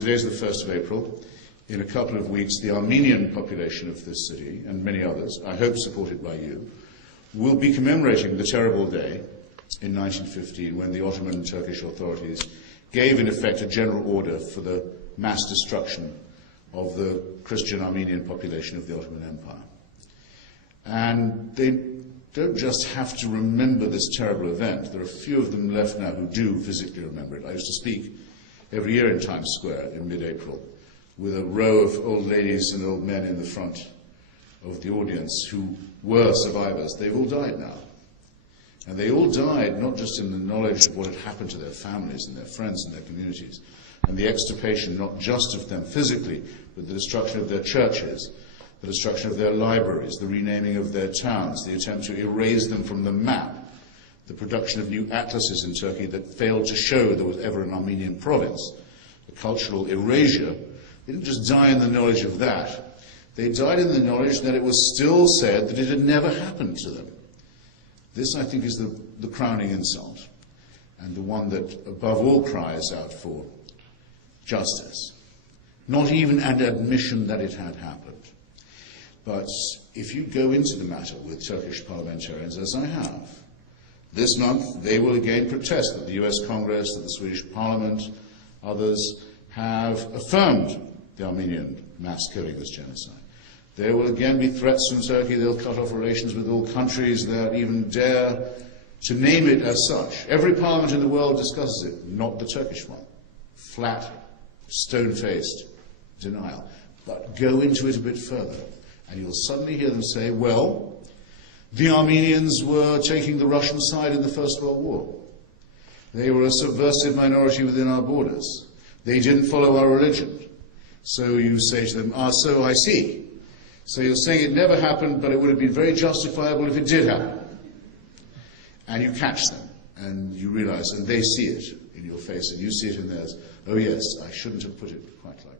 Today's the 1st of April. In a couple of weeks, the Armenian population of this city, and many others, I hope supported by you, will be commemorating the terrible day in 1915 when the Ottoman and Turkish authorities gave in effect a general order for the mass destruction of the Christian Armenian population of the Ottoman Empire. And they don't just have to remember this terrible event. There are a few of them left now who do physically remember it. I used to speak every year in Times Square in mid-April with a row of old ladies and old men in the front of the audience who were survivors. They've all died now. And they all died not just in the knowledge of what had happened to their families and their friends and their communities, and the extirpation not just of them physically, but the destruction of their churches, the destruction of their libraries, the renaming of their towns, the attempt to erase them from the map, the production of new atlases in Turkey that failed to show there was ever an Armenian province, the cultural erasure. They didn't just die in the knowledge of that. They died in the knowledge that it was still said that it had never happened to them. This, I think, is the crowning insult, and the one that above all cries out for justice. Not even an admission that it had happened. But if you go into the matter with Turkish parliamentarians, as I have, this month they will again protest that the US Congress, that the Swedish Parliament, others have affirmed the Armenian mass killing as genocide. There will again be threats from Turkey. They'll cut off relations with all countries that even dare to name it as such. Every parliament in the world discusses it, not the Turkish one. Flat, stone-faced denial. But go into it a bit further, and you'll suddenly hear them say, well, the Armenians were taking the Russian side in the First World War. They were a subversive minority within our borders. They didn't follow our religion. So you say to them, so I see. So you're saying it never happened, but it would have been very justifiable if it did happen. And you catch them, and you realize, and they see it in your face, and you see it in theirs. Oh yes, I shouldn't have put it quite like that.